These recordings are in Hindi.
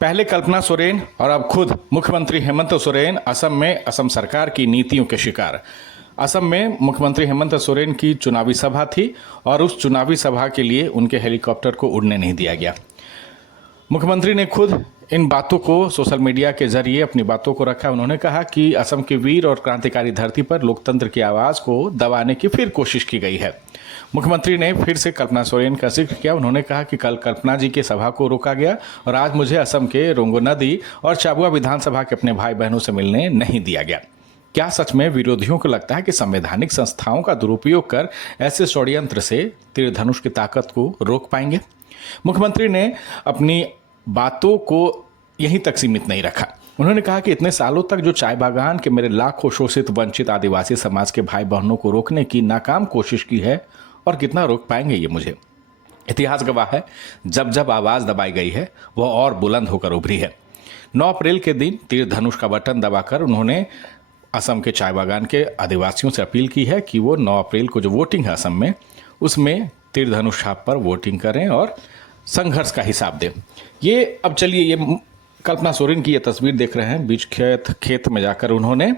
पहले कल्पना सोरेन और अब खुद मुख्यमंत्री हेमंत सोरेन असम में असम सरकार की नीतियों के शिकार। असम में मुख्यमंत्री हेमंत सोरेन की चुनावी सभा थी और उस चुनावी सभा के लिए उनके हेलीकॉप्टर को उड़ने नहीं दिया गया। मुख्यमंत्री ने खुद इन बातों को सोशल मीडिया के जरिए अपनी बातों को रखा। उन्होंने कहा कि असम की वीर और क्रांतिकारी धरती पर लोकतंत्र की आवाज को दबाने की फिर कोशिश की गई है। मुख्यमंत्री ने फिर से कल्पना सोरेन का जिक्र किया। उन्होंने कहा कि कल कल्पना जी की सभा को रोका गया और आज मुझे असम के रोंगो नदी और चाबुआ विधानसभा के अपने भाई बहनों से मिलने नहीं दिया गया। क्या सच में विरोधियों को लगता है कि संवैधानिक संस्थाओं का दुरुपयोग कर ऐसे षड्यंत्र से तीर धनुष की ताकत को रोक पाएंगे? मुख्यमंत्री ने अपनी बातों को यहीं तक सीमित नहीं रखा। उन्होंने कहा कि इतने सालों तक जो चाय बागान के मेरे लाखों शोषित वंचित आदिवासी समाज के भाई बहनों को रोकने की नाकाम कोशिश की है और कितना रोक पाएंगे ये मुझे। इतिहास गवाह है, जब जब आवाज दबाई गई है वह और बुलंद होकर उभरी है। 9 अप्रैल के दिन तीर धनुष का बटन दबाकर उन्होंने असम के चाय बागान के आदिवासियों से अपील की है कि वो 9 अप्रैल को जो वोटिंग है असम में, उसमें तीर धनुष छाप पर वोटिंग करें और संघर्ष का हिसाब दें। ये अब चलिए, ये कल्पना सोरेन की ये तस्वीर देख रहे हैं। बीच खेत में जाकर उन्होंने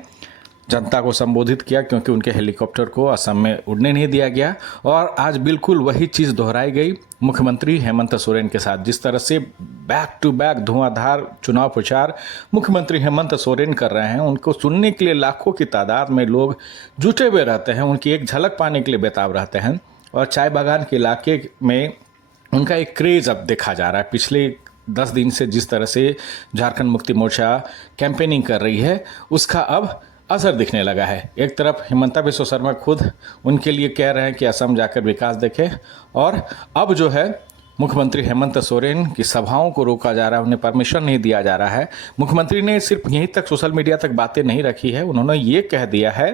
जनता को संबोधित किया क्योंकि उनके हेलीकॉप्टर को असम में उड़ने नहीं दिया गया। और आज बिल्कुल वही चीज़ दोहराई गई मुख्यमंत्री हेमंत सोरेन के साथ। जिस तरह से बैक टू बैक धुआंधार चुनाव प्रचार मुख्यमंत्री हेमंत सोरेन कर रहे हैं, उनको सुनने के लिए लाखों की तादाद में लोग जुटे हुए रहते हैं, उनकी एक झलक पाने के लिए बेताब रहते हैं। और चाय बागान के इलाके में उनका एक क्रेज अब देखा जा रहा है। पिछले 10 दिन से जिस तरह से झारखंड मुक्ति मोर्चा कैंपेनिंग कर रही है, उसका अब असर दिखने लगा है। एक तरफ हिमंता बिस्वा शर्मा खुद उनके लिए कह रहे हैं कि असम जाकर विकास देखें, और अब जो है मुख्यमंत्री हेमंत सोरेन की सभाओं को रोका जा रहा है, उन्हें परमिशन नहीं दिया जा रहा है। मुख्यमंत्री ने सिर्फ यहीं तक सोशल मीडिया तक बातें नहीं रखी है, उन्होंने ये कह दिया है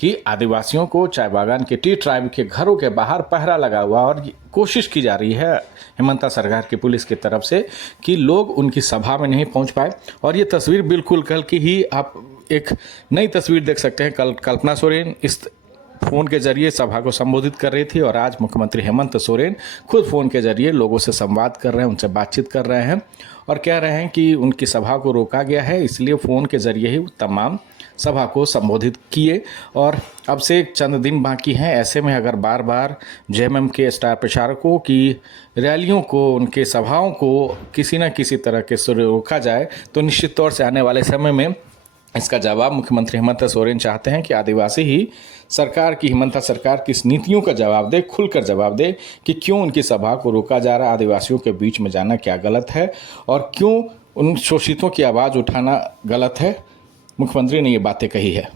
कि आदिवासियों को चाय बागान के टी ट्राइब के घरों के बाहर पहरा लगा हुआ और कोशिश की जा रही है हेमंता सरकार की पुलिस की तरफ से कि लोग उनकी सभा में नहीं पहुंच पाए। और ये तस्वीर बिल्कुल कल की ही आप एक नई तस्वीर देख सकते हैं। कल कल्पना सोरेन इस फ़ोन के जरिए सभा को संबोधित कर रही थी और आज मुख्यमंत्री हेमंत सोरेन खुद फ़ोन के जरिए लोगों से संवाद कर रहे हैं, उनसे बातचीत कर रहे हैं और कह रहे हैं कि उनकी सभा को रोका गया है, इसलिए फ़ोन के जरिए ही तमाम सभा को संबोधित किए। और अब से चंद दिन बाकी हैं। ऐसे में अगर बार बार जेएमएम के स्टार प्रचारकों की रैलियों को, उनके सभाओं को किसी न किसी तरह के से रोका जाए तो निश्चित तौर से आने वाले समय में इसका जवाब मुख्यमंत्री हेमंत सोरेन चाहते हैं कि आदिवासी ही सरकार की, हिमंता सरकार की इस नीतियों का जवाब दे, खुलकर जवाब दे कि क्यों उनकी सभा को रोका जा रहा है, आदिवासियों के बीच में जाना क्या गलत है और क्यों उन शोषितों की आवाज़ उठाना गलत है। मुख्यमंत्री ने ये बातें कही है।